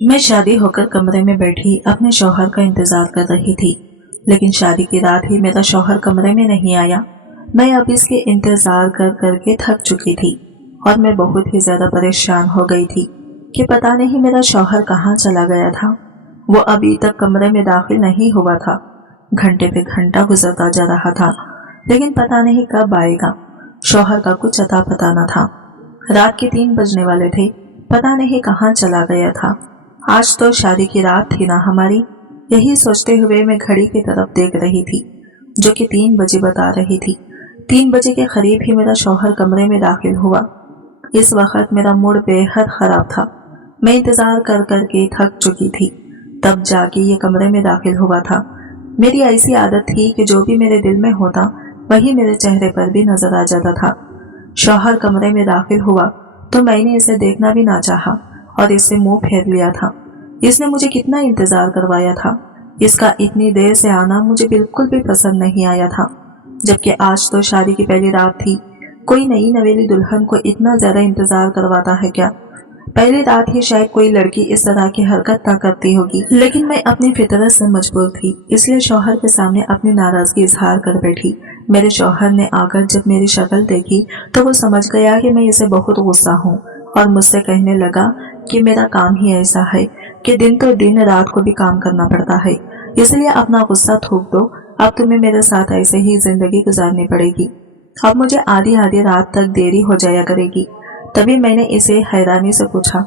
मैं शादी होकर कमरे में बैठी अपने शौहर का इंतजार कर रही थी, लेकिन शादी की रात ही मेरा शौहर कमरे में नहीं आया। मैं अब इसके इंतजार कर करके थक चुकी थी और मैं बहुत ही ज्यादा परेशान हो गई थी कि पता नहीं मेरा शौहर कहाँ चला गया था। वो अभी तक कमरे में दाखिल नहीं हुआ था। घंटे पे घंटा गुजरता जा रहा था, लेकिन पता नहीं कब आएगा। शौहर का कुछ अता पता न था। रात के 3 बजने वाले थे, पता नहीं कहाँ चला गया था। आज तो शादी की रात थी ना हमारी। यही सोचते हुए मैं घड़ी की तरफ देख रही थी, जो कि 3 बजे बता रही थी। 3 बजे के करीब ही मेरा शौहर कमरे में दाखिल हुआ। इस वक्त मेरा मूड बेहद खराब था। मैं इंतजार कर करके थक चुकी थी, तब जाके ये कमरे में दाखिल हुआ था। मेरी ऐसी आदत थी कि जो भी मेरे दिल में होता वही मेरे चेहरे पर भी नजर आ जाता था। शौहर कमरे में दाखिल हुआ तो मैंने इसे देखना भी ना चाहा और इससे मुंह फेर लिया था। इसने मुझे कितना इंतजार करवाया था। इसका इतनी देर से आना मुझे बिल्कुल भी पसंद नहीं आया था, जबकि आज तो शादी की पहली रात थी। कोई नई नवेली दुल्हन को इतना ज्यादा इंतजार करवाता है क्या? पहली रात ही शायद कोई लड़की इस तरह की हरकत ना करती होगी, लेकिन मैं अपनी फितरत से मजबूर थी, इसलिए शौहर के सामने अपनी नाराजगी इजहार कर बैठी। मेरे शौहर ने आकर जब मेरी शक्ल देखी तो वो समझ गया कि मैं इसे बहुत गुस्सा हूँ और मुझसे कहने लगा कि मेरा काम ही ऐसा है कि दिन तो दिन रात को भी काम करना पड़ता है, इसलिए अपना गुस्सा थूक दो। अब तुम्हें मेरे साथ ऐसे ही जिंदगी गुजारनी पड़ेगी। अब मुझे आधी आधी रात तक देरी हो जाया करेगी। तभी मैंने इसे हैरानी से पूछा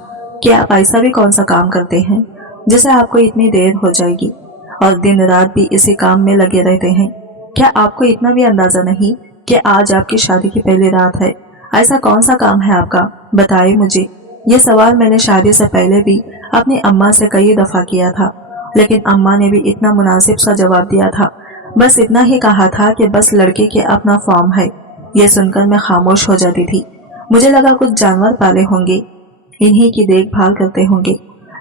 कि आप ऐसा भी कौन सा काम करते हैं जिसे आपको इतनी देर हो जाएगी और दिन रात भी इसी काम में लगे रहते हैं? क्या आपको इतना भी अंदाजा नहीं कि आज आपकी शादी की पहली रात है? ऐसा कौन सा काम है आपका, बताइए मुझे। ये सवाल मैंने शादी से पहले भी अपनी अम्मा से कई दफा किया था, लेकिन अम्मा ने भी इतना मुनासिब सा जवाब दिया था। बस इतना ही कहा था कि बस लड़के के अपना फॉर्म है। ये सुनकर मैं खामोश हो जाती थी। मुझे लगा कुछ जानवर पाले होंगे, इन्हीं की देखभाल करते होंगे,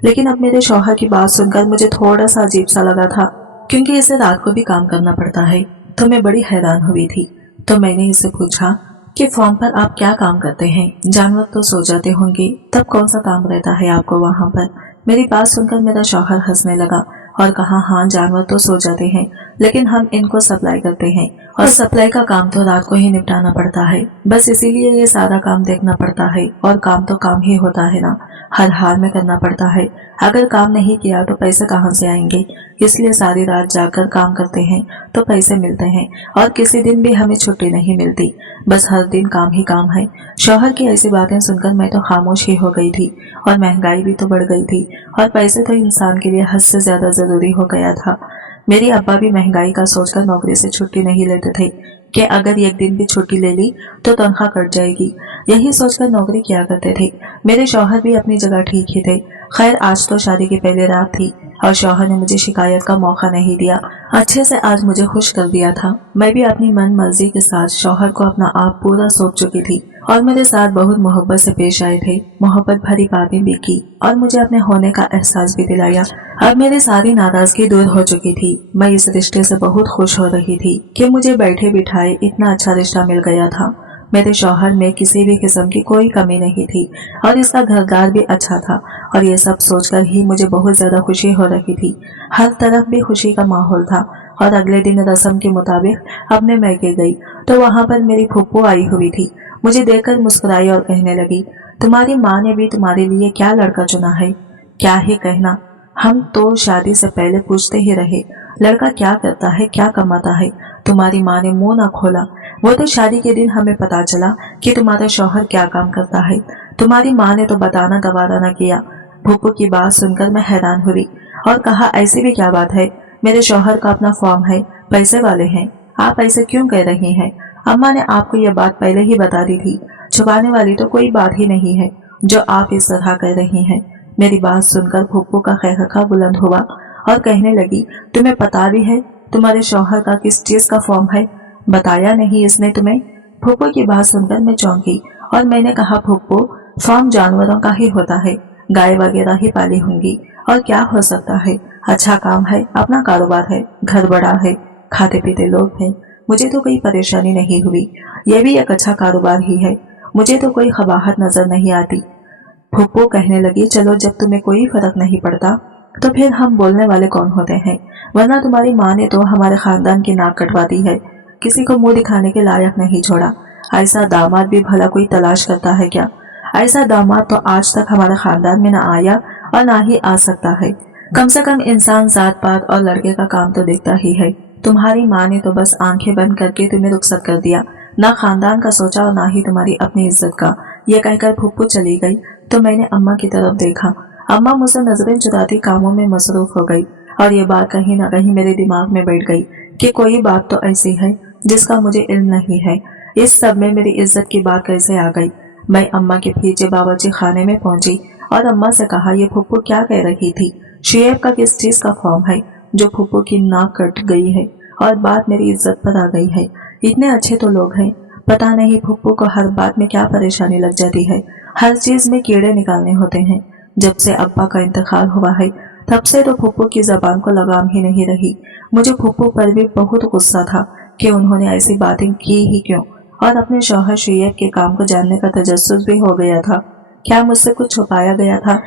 लेकिन अब मेरे शौहर की बात सुनकर मुझे थोड़ा सा अजीब सा लगा था, क्योंकि इसे रात को भी काम करना पड़ता है। तो मैं बड़ी हैरान हुई थी। तो मैंने इसे पूछा कि फॉर्म पर आप क्या काम करते हैं? जानवर तो सो जाते होंगे, तब कौन सा काम रहता है आपको वहाँ पर? मेरी बात सुनकर मेरा शौहर हंसने लगा और कहा, हाँ जानवर तो सो जाते हैं, लेकिन हम इनको सप्लाई करते हैं और सप्लाई का काम तो रात को ही निपटाना पड़ता है। बस इसीलिए ये सारा काम देखना पड़ता है, और काम तो काम ही होता है ना, हर हाल में करना पड़ता है। अगर काम नहीं किया तो पैसे कहाँ से आएंगे? इसलिए सारी रात जाकर काम करते हैं तो पैसे मिलते हैं, और किसी दिन भी हमें छुट्टी नहीं मिलती। बस हर दिन काम ही काम है। शौहर की ऐसी बातें सुनकर मैं तो खामोश ही हो गई थी, और महंगाई भी तो बढ़ गई थी, और पैसे तो इंसान के लिए हद से ज्यादा जरूरी हो गया था। मेरी अब्बा भी महंगाई का सोचकर नौकरी से छुट्टी नहीं लेते थे कि अगर एक दिन भी छुट्टी ले ली तो तनख्वाह कट जाएगी। यही सोचकर नौकरी किया करते थे। मेरे शौहर भी अपनी जगह ठीक ही थे। खैर, आज तो शादी की पहली रात थी और शौहर ने मुझे शिकायत का मौका नहीं दिया। अच्छे से आज मुझे खुश कर दिया था। मैं भी अपनी मन मर्जी के साथ शौहर को अपना आप पूरा सौंप चुकी थी, और मेरे साथ बहुत मोहब्बत से पेश आए थे। मोहब्बत भरी बातें भी की और मुझे अपने होने का एहसास भी दिलाया। अब मेरी सारी नाराजगी दूर हो चुकी थी। मैं इस रिश्ते से बहुत खुश हो रही थी कि मुझे बैठे बिठाए इतना अच्छा रिश्ता मिल गया था। मेरे शौहर में किसी भी किस्म की कोई कमी नहीं थी, और इसका घरदार भी अच्छा था, और ये सब सोचकर ही मुझे बहुत ज्यादा खुशी हो रही थी। हर तरफ भी खुशी का माहौल था। और अगले दिन रस्म के मुताबिक अब मैं मैके गई तो वहाँ पर मेरी फूफू आई हुई थी। मुझे देखकर मुस्कुराई और कहने लगी, तुम्हारी माँ ने भी तुम्हारे लिए क्या लड़का चुना है? क्या ही कहना, हम तो शादी से पहले पूछते ही रहे, लड़का क्या करता है, क्या कमाता है? तुम्हारी माँ ने मुंह ना खोला। वो तो शादी के दिन हमें पता चला कि तुम्हारा शौहर क्या काम करता है। तुम्हारी माँ ने तो बताना गवारा न किया। फूफू की बात सुनकर मैं हैरान हुई और कहा, ऐसी भी क्या बात है? मेरे शौहर का अपना फॉर्म है, पैसे वाले हैं, आप ऐसे क्यों कह रही हैं? अम्मा ने आपको यह बात पहले ही बता दी थी। छुपाने वाली तो कोई बात ही नहीं है जो आप इस तरह कह रही हैं। मेरी बात सुनकर फूफू का खैखा बुलंद हुआ और कहने लगी, तुम्हें पता भी है तुम्हारे शौहर का किस चीज का फॉर्म है? बताया नहीं इसने तुम्हें? फूफू की बात सुनकर मैं चौंकी और मैंने कहा, फूफू, फॉर्म जानवरों का ही होता है, गाय वगैरह ही पाली होंगी, और क्या हो सकता है? अच्छा काम है, अपना कारोबार है, घर बड़ा है, खाते पीते लोग हैं, मुझे तो कोई परेशानी नहीं हुई। यह भी एक अच्छा कारोबार ही है, मुझे तो कोई खबाहत नजर नहीं आती। फुप्पू कहने लगी, चलो जब तुम्हें कोई फर्क नहीं पड़ता तो फिर हम बोलने वाले कौन होते हैं, वरना तुम्हारी माँ ने तो हमारे खानदान की नाक कटवा दी है, किसी को मुंह दिखाने के लायक नहीं छोड़ा। ऐसा दामाद भी भला कोई तलाश करता है क्या? ऐसा दामाद तो आज तक हमारे खानदान में न आया और ना ही आ सकता है। कम से कम इंसान जात पात और लड़के का काम तो देखता ही है। तुम्हारी माँ ने तो बस आंखें बंद करके तुम्हें रुखसत कर दिया, ना खानदान का सोचा और ना ही तुम्हारी अपनी इज्जत का। ये कहकर फुप्पू चली गई तो मैंने अम्मा की तरफ देखा। अम्मा मुझसे नजरें चुराती कामों में मसरूफ हो गई और ये बात कहीं ना कहीं मेरे दिमाग में बैठ गई कि कोई बात तो ऐसी है जिसका मुझे इल्म नहीं है। इस सब में मेरी इज्जत की बात कैसे आ गई? मैं अम्मा के पीछे बावर्ची खाने में पहुंची और अम्मा से कहा, ये फुप्पू क्या कह रही थी? शुएब का किस चीज का फॉर्म है जो फुप्पू की नाक कट गई है और बात मेरी इज्जत पर आ गई है? इतने अच्छे तो लोग हैं, पता नहीं फुप्पू को हर बात में क्या परेशानी लग जाती है, हर चीज में कीड़े निकालने होते हैं। जब से अब्बा का इंतकाल हुआ है तब से तो फुप्पू की जबान को लगाम ही नहीं रही। मुझे फुप्पू पर भी बहुत गुस्सा था कि उन्होंने ऐसी बातें की ही क्यों, और अपने शौहर शुएब के काम को जानने का तजस्सुस भी हो गया था। क्या मुझसे कुछ छुपाया गया था?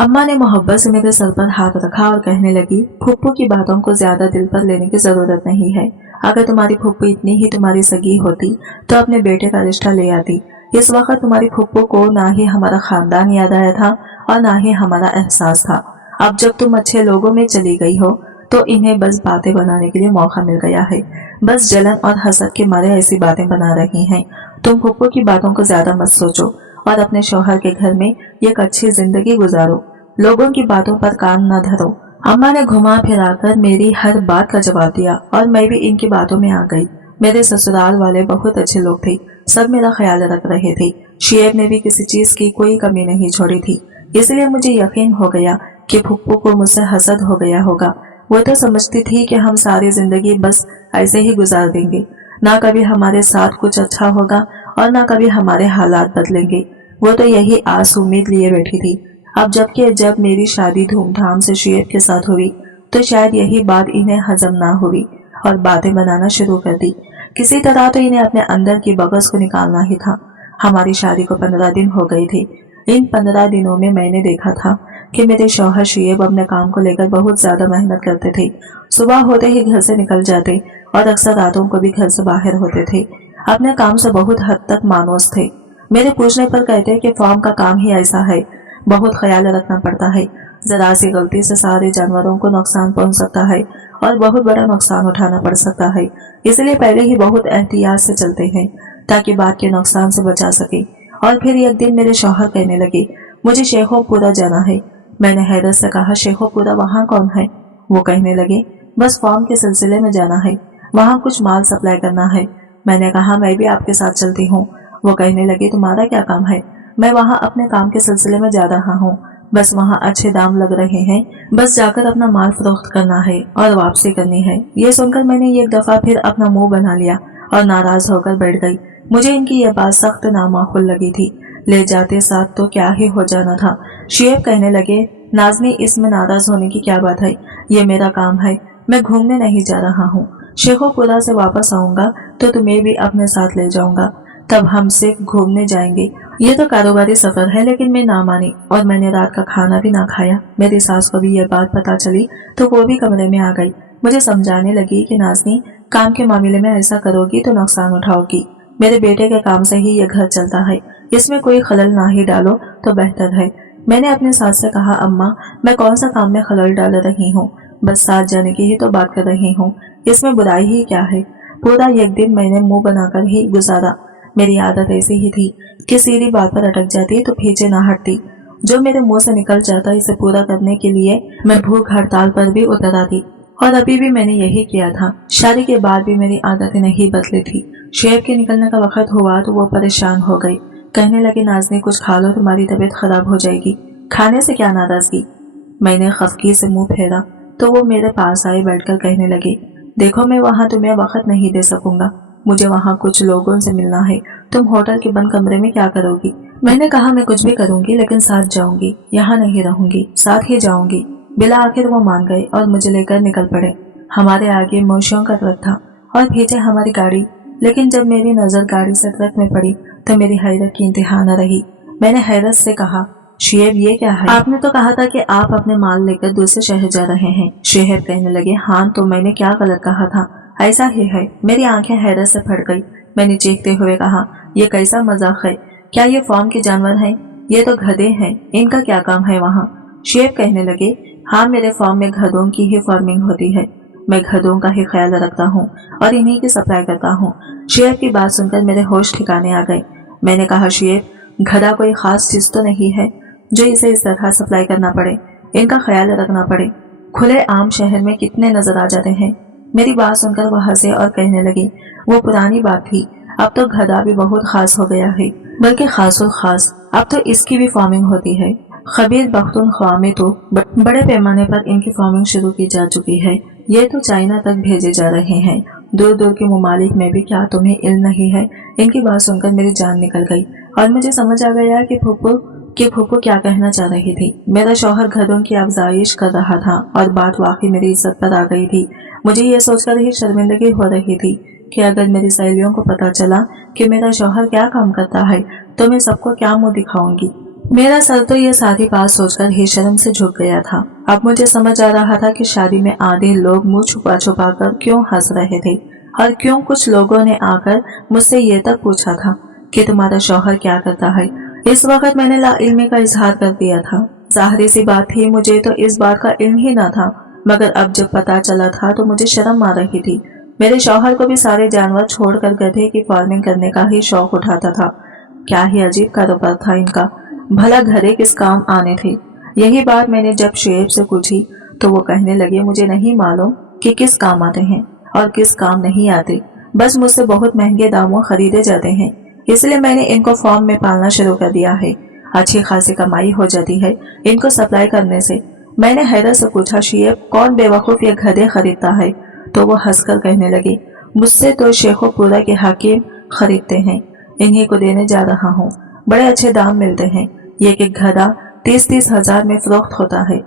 अम्मा ने मोहब्बत से मेरे सर पर हाथ रखा और कहने लगी, फुप्पू की बातों को ज्यादा दिल पर लेने की जरूरत नहीं है। अगर तुम्हारी फुप्पू इतनी ही तुम्हारी सगी होती तो अपने बेटे का रिश्ता ले आती। इस वक्त तुम्हारी फुप्पू को ना ही हमारा खानदान याद आया था और ना ही हमारा एहसास था। अब जब तुम अच्छे लोगों में चली गई हो तो इन्हें बस बातें बनाने के लिए मौका मिल गया है। बस जलन और हसद के मारे ऐसी बातें बना रही हैं। तुम फुप्पू की बातों को ज्यादा मत सोचो और अपने शौहर के घर में एक अच्छी जिंदगी गुजारो। लोगों की बातों पर कान न धरो। अम्मा ने घुमा फिराकर मेरी हर बात का जवाब दिया और मैं भी इनकी बातों में आ गई। मेरे ससुराल वाले बहुत अच्छे लोग थे, सब मेरा ख्याल रख रहे थे। शुएब ने भी किसी चीज की कोई कमी नहीं छोड़ी थी, इसलिए मुझे यकीन हो गया कि फुप्पू को मुझसे हसद हो गया होगा। वो तो समझती थी कि हम सारी जिंदगी बस ऐसे ही गुजार देंगे, ना कभी हमारे साथ कुछ अच्छा होगा और ना कभी हमारे हालात बदलेंगे। वो तो यही आस उम्मीद लिए बैठी थी। अब जब मेरी शादी धूमधाम से शुएब के साथ हुई तो शायद यही बात इन्हें हजम ना हुई और बातें बनाना शुरू कर दी। किसी तरह तो इन्हें अपने अंदर की बगस को निकालना ही था। हमारी शादी को 15 दिन हो गए थे। इन 15 दिनों में मैंने देखा था कि मेरे शौहर शुएब अपने काम को लेकर बहुत ज्यादा मेहनत करते थे। सुबह होते ही घर से निकल जाते और अक्सर रातों को भी घर से बाहर होते थे। अपने काम से बहुत हद तक मानोस थे। मेरे पूछने पर कहते कि फार्म का काम ही ऐसा है, बहुत ख्याल रखना पड़ता है। जरा सी गलती से सारे जानवरों को नुकसान पहुंच सकता है और बहुत बड़ा नुकसान उठाना पड़ सकता है, इसलिए पहले ही बहुत एहतियात से चलते हैं ताकि बाद के नुकसान से बचा सके। और फिर एक दिन मेरे शौहर कहने लगे, मुझे शेखोपुरा जाना है। मैंने हैरत से कहा, शेखोपुरा वहाँ कौन है? वो कहने लगे, बस फार्म के सिलसिले में जाना है, वहाँ कुछ माल सप्लाई करना है। मैंने कहा, मैं भी आपके साथ चलती हूँ। वो कहने लगे, तुम्हारा क्या काम है? मैं वहाँ अपने काम के सिलसिले में जा रहा हूँ, बस वहाँ अच्छे दाम लग रहे हैं, बस जाकर अपना माल फरोख्त करना है और वापसी करनी है। ये सुनकर मैंने एक दफा फिर अपना मुंह बना लिया और नाराज होकर बैठ गई। मुझे इनकी यह बात सख्त नामाकूल लगी थी। ले जाते साथ तो क्या ही हो जाना था। शुएब कहने लगे, नाज़नी इसमें नाराज होने की क्या बात है, ये मेरा काम है, मैं घूमने नहीं जा रहा हूँ। शेखोपुरा से वापस आऊंगा तो तुम्हें भी अपने साथ ले जाऊंगा, तब हम सिर्फ घूमने जाएंगे। ये तो कारोबारी सफर है। लेकिन मैं ना मानी और मैंने रात का खाना भी ना खाया। मेरी सास को भी ये बात पता चली तो वो भी कमरे में आ गई। मुझे समझाने लगी कि नाज़नी, काम के मामले में ऐसा करोगी तो नुकसान उठाओगी। मेरे बेटे के काम से ही ये घर चलता है, इसमें कोई खलल ना ही डालो तो बेहतर है। मैंने अपनी सास से कहा, अम्मा, मैं कौन सा काम में खलल डाल रही हूँ, बस साथ जाने की ही तो बात कर रही हूँ, इसमें बुराई ही क्या है। पूरा एक दिन मैंने मुंह बनाकर ही गुजारा। मेरी आदत ऐसी ही थी कि सीधी बात पर अटक जाती तो पीछे ना हटती। जो मेरे मुंह से निकल जाता इसे पूरा करने के लिए मैं भूख हड़ताल पर भी उतर आती, और अभी भी मैंने यही किया था। शादी के बाद भी मेरी आदतें नहीं बदली थी। शुएब के निकलने का वक्त हुआ तो वो परेशान हो गई। कहने लगी, नाज़नी, कुछ खा लो, तुम्हारी तबीयत खराब हो जाएगी। खाने से क्या नाराजगी? मैंने खफगी से मुंह फेरा तो वो मेरे पास आए बैठकर कहने लगे, देखो, मैं वहाँ तुम्हें वक्त नहीं दे सकूंगा, मुझे वहाँ कुछ लोगों से मिलना है। तुम होटल के बंद कमरे में क्या करोगी? मैंने कहा, मैं कुछ भी करूंगी लेकिन साथ जाऊंगी, यहाँ नहीं रहूंगी, साथ ही जाऊंगी। बिला आखिर वो मान गए और मुझे लेकर निकल पड़े। हमारे आगे मोशियों का ट्रक था और पीछे हमारी गाड़ी। लेकिन जब मेरी नजर गाड़ी से ट्रक में पड़ी तो मेरी हैरत की इंतहा न रही। मैंने हैरत से कहा, शुएब ये क्या है? आपने तो कहा था कि आप अपने माल लेकर दूसरे शहर जा रहे हैं। शुएब कहने लगे, हाँ तो मैंने क्या गलत कहा था? ऐसा ही है। मेरी आंखें हैरत से फट गई। मैंने चीखते हुए कहा, ये कैसा मजाक है? क्या ये फार्म के जानवर हैं? ये तो गधे हैं, इनका क्या काम है वहाँ? शुएब कहने लगे, हाँ मेरे फार्म में गधों की ही फार्मिंग होती है। मैं गधों का ही ख्याल रखता हूँ और इन्हीं की सप्लाई करता हूँ। शुएब की बात सुनकर मेरे होश ठिकाने आ गए। मैंने कहा, शुएब गधा कोई खास चीज तो नहीं है जो इसे इस तरह सप्लाई करना पड़े, इनका ख्याल रखना पड़े। खुले आम शहर में कितने नजर आ जाते हैं। मेरी बात सुनकर वह हंसे और कहने लगे, वो पुरानी बात थी, अब तो गधा भी बहुत खास हो गया है, बल्कि खासो खास अब तो इसकी भी फार्मिंग होती है। खबीर पख्तूनख्वा में तो बड़े पैमाने पर इनकी फार्मिंग शुरू की जा चुकी है। ये तो चाइना तक भेजे जा रहे हैं। दूर दूर के ममालिक में भी क्या तुम्हें इल्म नहीं है? इनकी बात सुनकर मेरी जान निकल गई और मुझे समझ आ गया कि फूफू क्या कहना चाह रही थी। मेरा शौहर गधों की अफजाइश कर रहा था और बात वाकई मेरी इज्जत पर आ गई थी। मुझे ये सोचकर ही शर्मिंदगी हो रही थी कि अगर मेरी सहेलियों को पता चला कि मेरा शौहर क्या काम करता है तो मैं सबको क्या मुंह दिखाऊंगी। मेरा सर तो ये सारी बात सोचकर ही शर्म से झुक गया था। अब मुझे समझ आ रहा था कि शादी में आधे लोग मुंह छुपा छुपा कर क्यों हंस रहे थे और क्यों कुछ लोगों ने आकर मुझसे ये तक पूछा था कि तुम्हारा शौहर क्या करता है। इस वक्त मैंने लाइल्मी का इजहार कर दिया था। जाहिर सी बात थी, मुझे तो इस बात का इल्म ही ना था, मगर अब जब पता चला था तो मुझे शर्म आ रही थी। मेरे शौहर को भी सारे जानवर छोड़कर गधे की फार्मिंग करने का ही शौक उठाता था। क्या ही अजीब कारोबार था इनका। भला घरे किस काम आने थे? यही बात मैंने जब शुएब से पूछी तो वो कहने लगे, मुझे नहीं मालूम कि किस काम आते हैं और किस काम नहीं आते, बस मुझसे बहुत महंगे दामों खरीदे जाते हैं, इसलिए मैंने इनको फार्म में पालना शुरू कर दिया है। अच्छी खासी कमाई हो जाती है इनको सप्लाई करने से। मैंने हैरत से पूछा, शुएब कौन बेवकूफ ये गधे खरीदता है? तो वो हंसकर कहने लगे, मुझसे तो शेखोपुरा के हकीम खरीदते हैं, इन्हीं को देने जा रहा हूँ। बड़े अच्छे दाम मिलते हैं। ये कि गधा 30-30 हजार में फरोख्त होता है,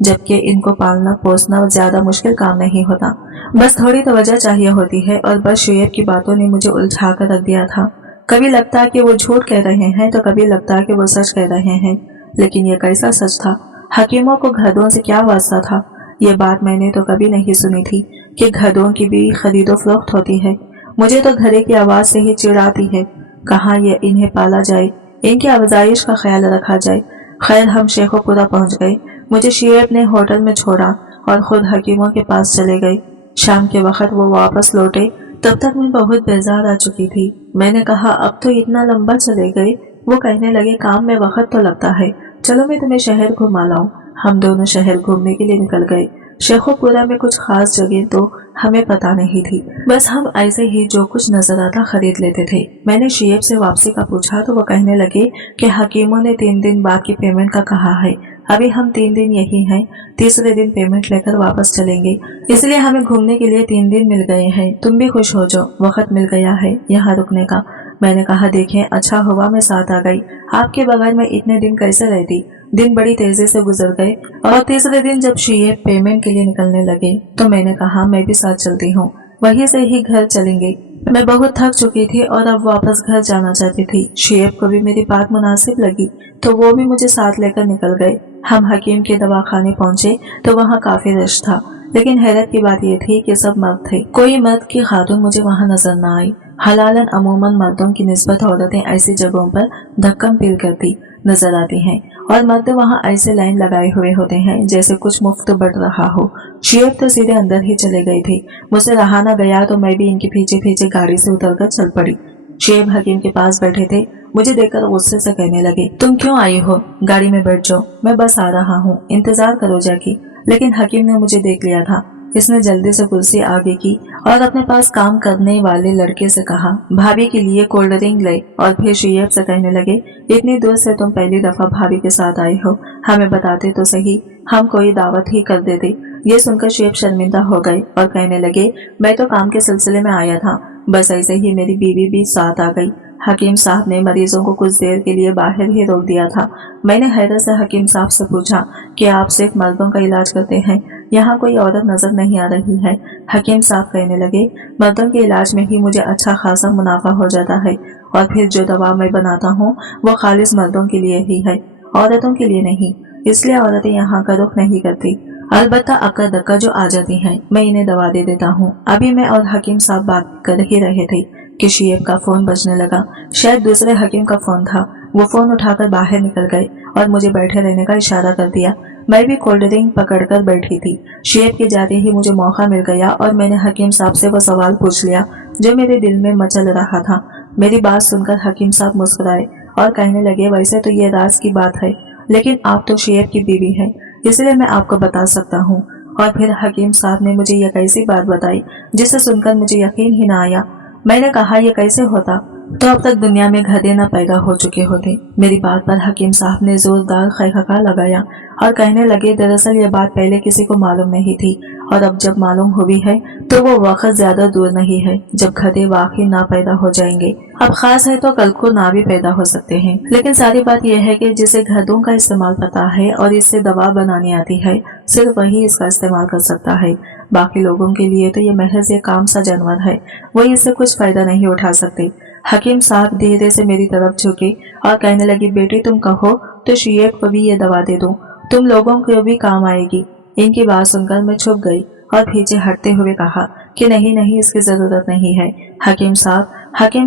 जबकि इनको पालना पोसना ज्यादा मुश्किल काम नहीं होता। बस थोड़ी तवज्जो चाहिए होती है और बस शुएब की बातों ने मुझे उलझा कर रख दिया था। कभी लगता कि वो झूठ कह रहे हैं तो कभी लगता कि वो सच कह रहे हैं, लेकिन ये कैसा सच था? हकीमों को गधों से क्या वास्ता था? ये बात मैंने तो कभी नहीं सुनी थी कि गधों की भी खरीदो फरोख्त होती है। मुझे तो घरे की आवाज से ही चिढ़ आती है। कहाँ ये इन्हें पाला जाए, इनकी अफजाइश का ख्याल रखा जाए। खैर हम शेखोपुरा पहुंच गए। मुझे शुएब ने होटल में छोड़ा और खुद हकीमों के पास चले गए। शाम के वक्त वो वापस लौटे, तब तक मैं बहुत बेजार आ चुकी थी। मैंने कहा, अब तो इतना लंबा चले गए? वो कहने लगे, काम में वक्त तो लगता है, चलो मैं तुम्हें शहर घुमा लाऊं। हम दोनों शहर घूमने के लिए निकल गए। शेखोपुरा में कुछ खास जगह तो हमें पता नहीं थी, बस हम ऐसे ही जो कुछ नजर आता खरीद लेते थे। मैंने शुएब से वापसी का पूछा तो वो कहने लगे कि हकीमों ने 3 दिन बाद की पेमेंट का कहा है। अभी हम 3 दिन यही हैं, तीसरे दिन पेमेंट लेकर वापस चलेंगे, इसलिए हमें घूमने के लिए 3 दिन मिल गए हैं। तुम भी खुश हो जाओ, वक्त मिल गया है यहाँ रुकने का। मैंने कहा, देखें अच्छा हुआ मैं साथ आ गई, आपके बगैर मैं इतने दिन कैसे रहती। दिन बड़ी तेजी से गुजर गए और तीसरे दिन जब शुएब पेमेंट के लिए निकलने लगे तो मैंने कहा, मैं भी साथ चलती हूँ, वहीं से ही घर चलेंगे। मैं बहुत थक चुकी थी और अब वापस घर जाना चाहती थी। शुएब को भी मेरी बात मुनासिब लगी तो वो भी मुझे साथ लेकर निकल गए। हम हकीम के दवाखाने पहुंचे तो वहाँ काफी रश था, लेकिन हैरत की बात यह थी कि सब मर्द थे। कोई मर्द की खातून मुझे वहाँ नजर न आई। हलालन अमूमन मर्दों की निस्बत औरतें ऐसी जगहों पर धक्कम पील करती नजर आती हैं और मर्द वहाँ ऐसे लाइन लगाए हुए होते हैं जैसे कुछ मुफ्त बढ़ रहा हो। शुएब तो सीधे अंदर ही चले गए थे। मुझसे रहा न गया तो मैं भी इनके पीछे पीछे गाड़ी से उतरकर चल पड़ी। शुएब हकीम के पास बैठे थे। मुझे देखकर गुस्से से कहने लगे, तुम क्यों आई हो? गाड़ी में बैठ जाओ, मैं बस आ रहा हूँ, इंतजार करो जाके। लेकिन हकीम ने मुझे देख लिया था। इसने जल्दी से कुर्सी आगे की और अपने पास काम करने वाले लड़के से कहा, भाभी के लिए कोल्ड ड्रिंक ले। और फिर शुएब से कहने लगे, इतनी दूर से तुम पहली दफा भाभी के साथ आए हो, हमें बताते तो सही, हम कोई दावत ही कर देते। ये सुनकर शुएब शर्मिंदा हो गए और कहने लगे, मैं तो काम के सिलसिले में आया था, बस ऐसे ही मेरी बीवी भी साथ आ गई। हकीम साहब ने मरीजों को कुछ देर के लिए बाहर ही रोक दिया था। मैंने हैरत से हकीम साहब से पूछा कि आप सिर्फ मर्दों का इलाज करते हैं, यहाँ कोई औरत नजर नहीं आ रही है। हकीम साहब कहने लगे, मर्दों के इलाज में ही मुझे अच्छा खासा मुनाफा हो जाता है और फिर जो दवा मैं बनाता हूँ वो खालिस मर्दों के लिए ही है। औरतों के लिए नहीं, इसलिए औरतें यहाँ का रुख नहीं करती। अलबत्ता अक्का दक्का जो आ जाती हैं, मैं इन्हें दवा दे देता हूँ। अभी मैं और हकीम साहब बात कर ही रहे थे कि शुएब का फोन बजने लगा। शायद दूसरे हकीम का फोन था। वो फोन उठाकर बाहर निकल गए और मुझे बैठे रहने का इशारा कर दिया। मैं भी कोल्ड ड्रिंक पकड़कर बैठी थी। शुएब के जाते ही मुझे मौका मिल गया और मैंने हकीम साहब से वो सवाल पूछ लिया जो मेरे दिल में मचल रहा था। मेरी बात सुनकर हकीम साहब मुस्कुराए और कहने लगे, वैसे तो ये राज की बात है, लेकिन आप तो शुएब की बीवी हैं, इसलिए मैं आपको बता सकता हूँ। और फिर हकीम साहब ने मुझे यह कैसी बात बताई जिसे सुनकर मुझे यकीन ही न आया। मैंने कहा, यह कैसे होता, तो अब तक दुनिया में गधे न पैदा हो चुके होते। मेरी बात पर हकीम साहब ने जोरदार खैखका लगाया और कहने लगे, दरअसल यह बात पहले किसी को मालूम नहीं थी और अब जब मालूम हुई है तो वो वक्त ज्यादा दूर नहीं है जब गधे वाकई ना पैदा हो जाएंगे। अब खास है तो कल को ना भी पैदा हो सकते हैं। लेकिन सारी बात यह है कि जिसे गधों का इस्तेमाल पता है और इससे दवा बनानी आती है, सिर्फ वही इसका इस्तेमाल कर सकता है। बाकी लोगों के लिए तो ये महज एक काम सा जानवर है, वो इससे कुछ फायदा नहीं उठा सकते। हकीम साहब धीरे से मेरी तरफ झुके और कहने लगी, बेटी तुम कहो तो शुएब को भी ये दवा दे दो, तुम लोगों को भी काम आएगी। इनकी बात सुनकर मैं छुप गई और पीछे हटते हुए कहा कि नहीं नहीं, इसकी जरूरत नहीं है। हकीम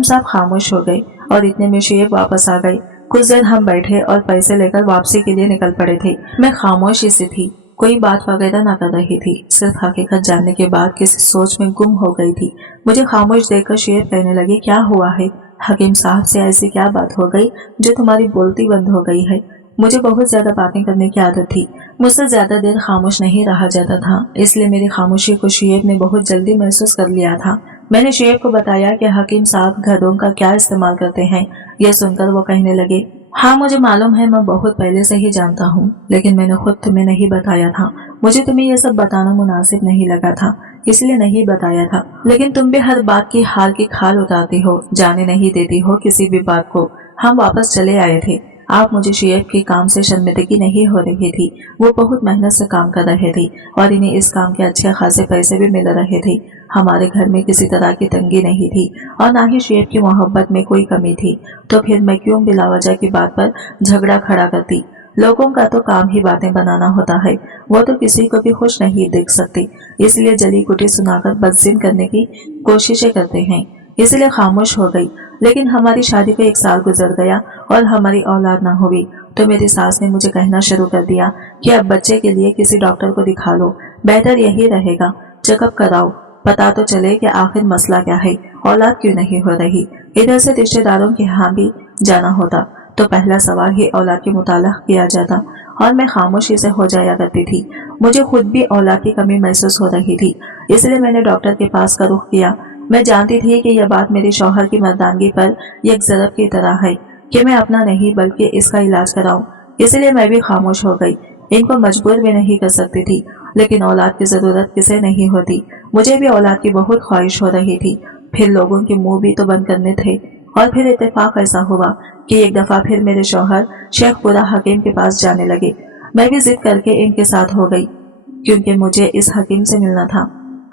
साहब खामोश हो गए और इतने में शुएब वापस आ गए। कुछ देर हम बैठे और पैसे लेकर वापसी के लिए निकल पड़े थे। मैं खामोशी से थी, कोई बात वगैरह ना कर रही थी, सिर्फ हकीकत जानने के बाद किसी सोच में गुम हो गई थी। मुझे खामोश देखकर शुएब कहने लगे, क्या हुआ है? हकीम साहब से ऐसी क्या बात हो गई जो तुम्हारी बोलती बंद हो गई है? मुझे बहुत ज्यादा बातें करने की आदत थी, मुझसे ज्यादा देर खामोश नहीं रहा जाता था, इसलिए मेरी खामोशी को शुएब ने बहुत जल्दी महसूस कर लिया था। मैंने शुएब को बताया कि हकीम साहब गधों का क्या इस्तेमाल करते हैं। यह सुनकर वो कहने लगे, हाँ मुझे मालूम है, मैं बहुत पहले से ही जानता हूँ, लेकिन मैंने खुद तुम्हें नहीं बताया था। मुझे तुम्हें यह सब बताना मुनासिब नहीं लगा था, इसलिए नहीं बताया था। लेकिन तुम भी हर बात की हार की खाल उतारती हो, जाने नहीं देती हो किसी भी बात को। हम वापस चले आए थे। आप मुझे शुएब के काम से शर्मिंदगी नहीं हो रही थी। वो बहुत मेहनत से काम कर रहे थे और इन्हें इस काम के अच्छे खासे पैसे भी मिल रहे थे। हमारे घर में किसी तरह की तंगी नहीं थी और ना ही शुएब की मोहब्बत में कोई कमी थी, तो फिर मैं क्यों बिला वजह की बात पर झगड़ा खड़ा करती? लोगों का तो काम ही बातें बनाना होता है, वो तो किसी को भी खुश नहीं देख सकती, इसलिए जली कुटी सुनाकर बदजिन करने की कोशिशें करते हैं, इसलिए खामोश हो गई। लेकिन हमारी शादी को 1 साल गुजर गया और हमारी औलाद ना हुई, तो मेरी सास ने मुझे कहना शुरू कर दिया कि अब बच्चे के लिए किसी डॉक्टर को दिखा लो, बेहतर यही रहेगा, चेकअप कराओ, पता तो चले कि आखिर मसला क्या है, औलाद क्यों नहीं हो रही। इधर से रिश्तेदारों के यहाँ भी जाना होता तो पहला सवाल ही औलाद के मुताल्लिक़ किया जाता और मैं खामोशी से हो जाया करती थी। मुझे खुद भी औलाद की कमी महसूस हो रही थी, इसलिए मैंने डॉक्टर के पास का रुख किया। मैं जानती थी कि यह बात मेरे शौहर की मर्दानगी पर एक ज़रब की तरह है कि मैं अपना नहीं बल्कि इसका इलाज कराऊं, इसलिए मैं भी खामोश हो गई। इनको मजबूर भी नहीं कर सकती थी, लेकिन औलाद की ज़रूरत किसे नहीं होती। मुझे भी औलाद की बहुत ख्वाहिश हो रही थी। फिर लोगों के मुंह भी तो बंद करने थे और फिर इत्तेफाक ऐसा हुआ कि एक दफ़ा फिर मेरे शौहर शेखपुरा हकीम के पास जाने लगे। मैं भी जिद करके इनके साथ हो गई क्योंकि मुझे इस हकीम से मिलना था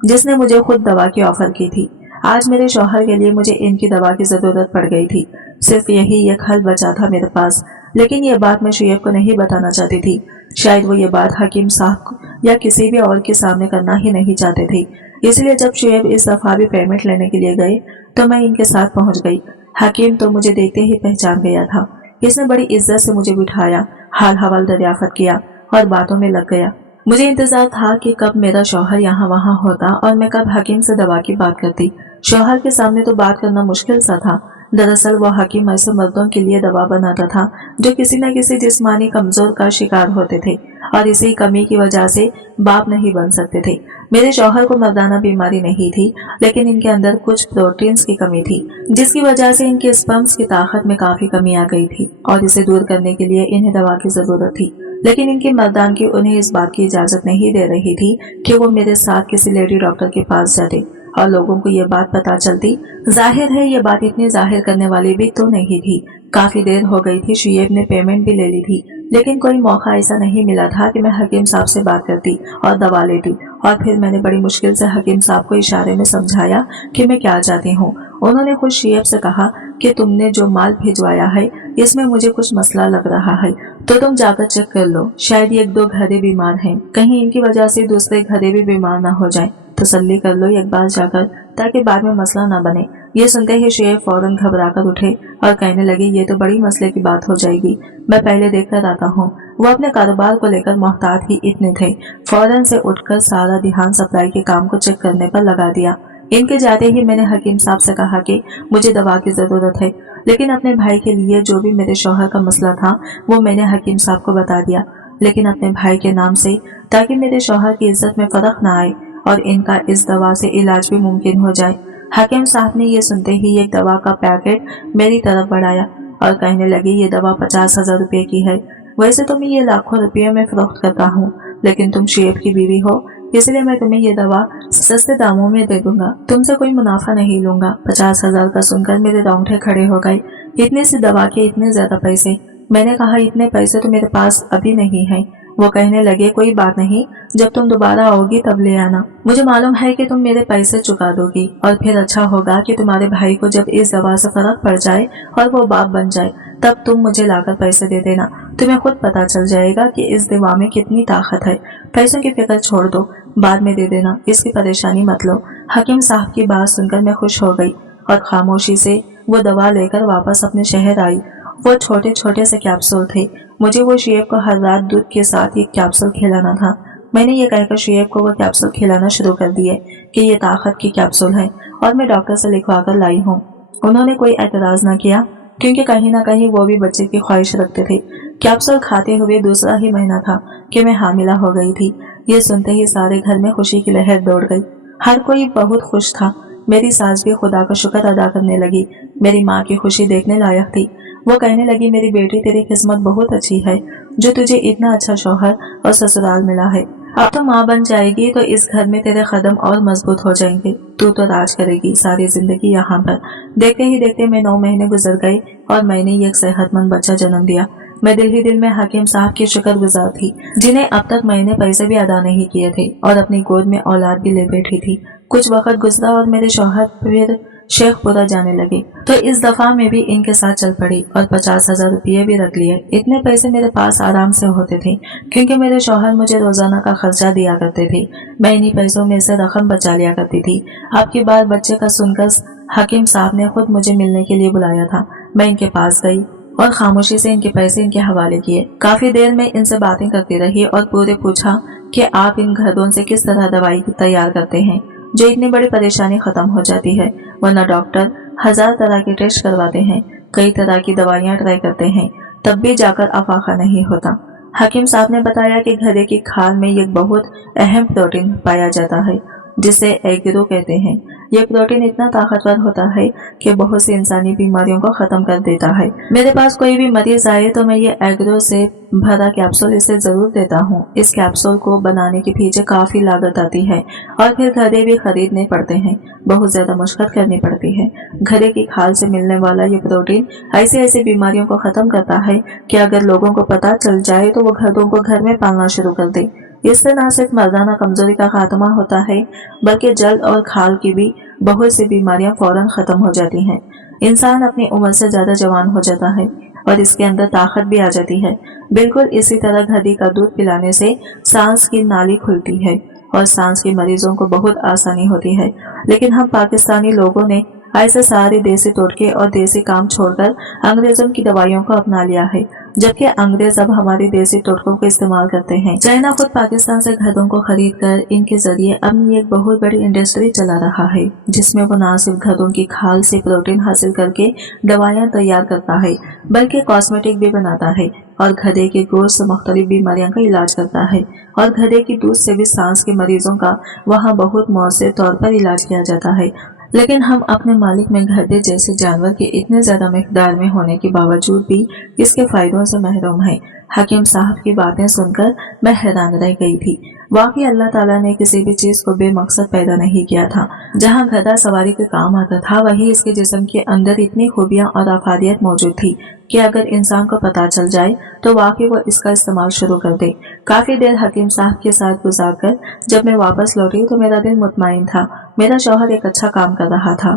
जिसने मुझे खुद दवा की ऑफर की थी। आज मेरे शौहर के लिए मुझे इनकी दवा की जरूरत पड़ गई थी। सिर्फ यही एक हल बचा था मेरे पास, लेकिन ये बात मैं शुएब को नहीं बताना चाहती थी। शायद वो ये बात हकीम साहब या किसी भी और के सामने करना ही नहीं चाहते थे, इसलिए जब शुएब इस दफा भी पेमेंट लेने के लिए गए तो मैं इनके साथ पहुंच गई। हकीम तो मुझे देखते ही पहचान गया था। इसने बड़ी इज्जत से मुझे बिठाया, हाल हवाल दरियाफत किया और बातों में लग गया। मुझे इंतजार था कि कब मेरा शौहर यहाँ वहाँ होता और मैं कब हकीम से दवा की बात करती। शौहर के सामने तो बात करना मुश्किल सा था। दरअसल वो हकीम ऐसे मर्दों के लिए दवा बनाता था जो किसी न किसी जिस्मानी कमजोर का शिकार होते थे और इसी कमी की वजह से बाप नहीं बन सकते थे। मेरे शौहर को मर्दाना बीमारी नहीं थी, लेकिन इनके अंदर कुछ प्रोटीन्स की कमी थी जिसकी वजह से इनके स्पर्म्स की ताकत में काफी कमी आ गई थी और इसे दूर करने के लिए इन्हें दवा की जरूरत थी। लेकिन इनकी मर्दानगी उन्हें इस बात की इजाजत नहीं दे रही थी कि वो मेरे साथ किसी लेडी डॉक्टर के पास जाते और लोगों को ये बात पता चलती। जाहिर है ये बात इतनी जाहिर करने वाली भी तो नहीं थी। काफी देर हो गई थी, शुएब ने पेमेंट भी ले ली थी, लेकिन कोई मौका ऐसा नहीं मिला था कि मैं हकीम साहब से बात करती और दवा लेती। और फिर मैंने बड़ी मुश्किल से हकीम साहब को इशारे में समझाया कि मैं क्या चाहती हूँ। उन्होंने खुद शुएब से कहा कि तुमने जो माल भिजवाया है इसमें मुझे कुछ मसला लग रहा है, तो तुम जाकर चेक कर लो। शायद एक दो घरे बीमार हैं, कहीं इनकी वजह से दूसरे घरे भी बीमार ना हो जाएं। तसल्ली कर लो एक बार जाकर, ताकि बाद में मसला ना बने। ये सुनते ही शुएब फौरन घबराकर उठे और कहने लगे, ये तो बड़ी मसले की बात हो जाएगी, मैं पहले देख कर आता हूँ। वो अपने कारोबार को लेकर मोहतात ही इतने थे, फौरन से उठकर सारा ध्यान सप्लाई के काम को चेक करने पर लगा दिया। इनके जाते ही मैंने हकीम साहब से कहा कि मुझे दवा की जरूरत है, लेकिन अपने भाई के लिए जो भी मेरे शौहर का मसला था वो मैंने हकीम साहब को बता दिया, लेकिन अपने भाई के नाम से, ताकि मेरे शौहर की इज्जत में फर्क न आए और इनका इस दवा से इलाज भी मुमकिन हो जाए। हकीम साहब ने ये सुनते ही एक दवा का पैकेट मेरी तरफ बढ़ाया और कहने लगे, ये दवा 50,000 रुपये की है। वैसे तो मैं ये लाखों रुपये में फरोख्त करता हूँ, लेकिन तुम शुएब की बीवी हो, इसलिए मैं तुम्हें ये दवा सस्ते दामों में दे दूंगा, तुमसे कोई मुनाफा नहीं लूंगा। 50,000 का सुनकर मेरे रोंगटे खड़े हो गए। इतनी सी दवा के इतने ज्यादा पैसे? मैंने कहा, इतने पैसे तो मेरे पास अभी नहीं है। वो कहने लगे, कोई बात नहीं, जब तुम दोबारा आओगी तब ले आना। मुझे मालूम है कि तुम मेरे पैसे चुका दोगी, और फिर अच्छा होगा कि तुम्हारे भाई को जब इस दवा से फर्क पड़ जाए और वो बाप बन जाए, तब तुम मुझे लाकर पैसे दे देना। तुम्हें खुद पता चल जाएगा कि इस दवा में कितनी ताकत है। पैसों की फिक्र छोड़ दो, बाद में दे देना, इसकी परेशानी मत लो। हकीम साहब की बात सुनकर मैं खुश हो गई और खामोशी से वो दवा लेकर वापस अपने शहर आई। वो छोटे छोटे से कैप्सूल थे। मुझे वो शुएब को हर रात दूध के साथ एक कैप्सूल खिलाना था। मैंने ये कहकर शुएब को वो कैप्सूल खिलाना शुरू कर दिए कि ये ताकत की कैप्सूल है और मैं डॉक्टर से लिखवा कर लाई हूँ। उन्होंने कोई एतराज न किया, क्योंकि कहीं ना कहीं वो भी बच्चे की ख्वाहिश रखते थे। कैप्सूल खाते हुए दूसरा ही महीना था कि मैं हामिला हो गई थी। ये सुनते ही सारे घर में खुशी की लहर दौड़ गई। हर कोई बहुत खुश था। मेरी सास भी खुदा का शुक्र अदा करने लगी। मेरी माँ की खुशी देखने लायक थी। वो कहने लगी, मेरी बेटी, तेरी किस्मत बहुत अच्छी है जो तुझे इतना अच्छा शौहर और ससुराल मिला है। अब तो माँ बन जाएगी तो इस घर में तेरे कदम और मजबूत हो जाएंगे। तू तो राज करेगी सारी जिंदगी यहाँ पर। देखते ही देखते मैं 9 महीने गुजर गए और मैंने एक सेहतमंद बच्चा जन्म दिया। मैं दिल ही दिल में हकीम साहब की शुक्रगुजार थी, जिन्हें अब तक मैंने पैसे भी अदा नहीं किए थे, और अपनी गोद में औलाद भी ले बैठी थी। कुछ वक्त गुजरा और मेरे शौहर फिर शेखपुरा जाने लगे, तो इस दफा मैं भी इनके साथ चल पड़ी और 50,000 रुपये भी रख लिए। इतने पैसे मेरे पास आराम से होते थे, क्योंकि मेरे शौहर मुझे रोजाना का खर्चा दिया करते थे। मैं इन्हीं पैसों में से रकम बचा लिया करती थी। अब की बार बच्चे का सुनकर हकीम साहब ने खुद मुझे मिलने के लिए बुलाया था। मैं इनके पास गई और खामोशी से इनके पैसे इनके हवाले किए। काफी देर में इनसे बातें करती रही और पूरे पूछा कि आप इन घरों से किस तरह दवाई तैयार करते हैं जो इतनी बड़ी परेशानी खत्म हो जाती है, वरना डॉक्टर 1000 तरह के टेस्ट करवाते हैं, कई तरह की दवाइयाँ ट्राई करते हैं, तब भी जाकर अफाका नहीं होता। हकीम साहब ने बताया कि घरे की खाल में एक बहुत अहम प्रोटीन पाया जाता है, जिसे एग्रो कहते हैं। यह प्रोटीन इतना ताकतवर होता है कि बहुत सी इंसानी बीमारियों को खत्म कर देता है। मेरे पास कोई भी मरीज आए तो मैं ये एग्रो से भरा कैप्सूल इसे जरूर देता हूँ। इस कैप्सूल को बनाने के पीछे काफी लागत आती है और फिर घड़े भी खरीदने पड़ते हैं, बहुत ज्यादा मुश्किल करनी पड़ती है। घड़े की खाल से मिलने वाला ये प्रोटीन ऐसी ऐसी बीमारियों को खत्म करता है कि अगर लोगों को पता चल जाए तो वो घरों को घर में पालना शुरू कर दे। इससे न सिर्फ मर्दाना कमजोरी का खात्मा होता है, बल्कि जल्द और खाल की भी बहुत सी बीमारियां फौरन खत्म हो जाती हैं। इंसान अपनी उम्र से ज्यादा जवान हो जाता है और इसके अंदर ताकत भी आ जाती है। बिल्कुल इसी तरह घड़ी का दूध पिलाने से सांस की नाली खुलती है और सांस के मरीजों को बहुत आसानी होती है। लेकिन हम पाकिस्तानी लोगों ने ऐसे सारे देसी टोटके और देसी काम छोड़कर अंग्रेजों की दवाइयों को अपना लिया है, जबकि अंग्रेज अब हमारी देसी टोटकों को इस्तेमाल करते हैं। चाइना खुद पाकिस्तान से घड़ों को खरीद कर इनके जरिए अपनी एक बहुत बड़ी इंडस्ट्री चला रहा है, जिसमें वो न सिर्फ घड़ों की खाल से प्रोटीन हासिल करके दवाइयाँ तैयार करता है, बल्कि कॉस्मेटिक भी बनाता है और गधे के गोश्त से मुख्तलिफ बीमारियों का इलाज करता है और गधे की दूध से भी सांस के मरीजों का वहाँ बहुत मौसर तौर पर इलाज किया जाता है। लेकिन हम अपने मालिक में गधे जैसे जानवर के इतने ज्यादा मिकदार में होने के बावजूद भी इसके फायदों से महरूम है। हकीम साहब की बातें सुनकर मैं हैरान रह गई थी। वाकई अल्लाह ताला ने किसी भी चीज को बेमकसद पैदा नहीं किया था। जहाँ गधा सवारी के काम आता था, वही इसके जिस्म के अंदर इतनी खूबियां और अफादियत मौजूद थी कि अगर इंसान को पता चल जाए तो वाकई वो इसका इस्तेमाल शुरू कर दे। काफी देर हकीम साहब के साथ गुजार कर जब मैं वापस लौटी तो मेरा दिल मुतमईन था। मेरा शौहर एक अच्छा काम कर रहा था।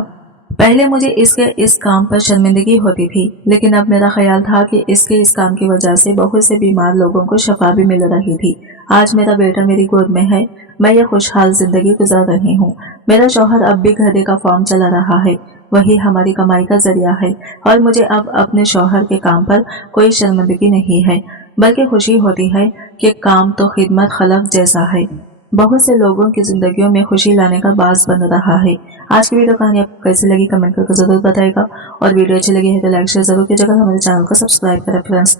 पहले मुझे इसके इस काम पर शर्मिंदगी होती थी, लेकिन अब मेरा ख्याल था कि इसके इस काम की वजह से बहुत से बीमार लोगों को शफा भी मिल रही थी। आज मेरा बेटा मेरी गोद में है, मैं ये खुशहाल जिंदगी गुजार रही हूँ। मेरा शौहर अब भी घरे का फॉर्म चला रहा है, वही हमारी कमाई का जरिया है और मुझे अब अपने शौहर के काम पर कोई शर्मिंदगी नहीं है, बल्कि खुशी होती है कि काम तो खिदमत खलक जैसा है, बहुत से लोगों की जिंदगियों में खुशी लाने का बास बन रहा है। आज की वीडियो कहानी आपको कैसी लगी कमेंट करके जरूर बताएगा और वीडियो अच्छी लगी है तो लाइक शेयर जरूर कीजिएगा, हमारे चैनल को सब्सक्राइब करें फ्रेंड्स।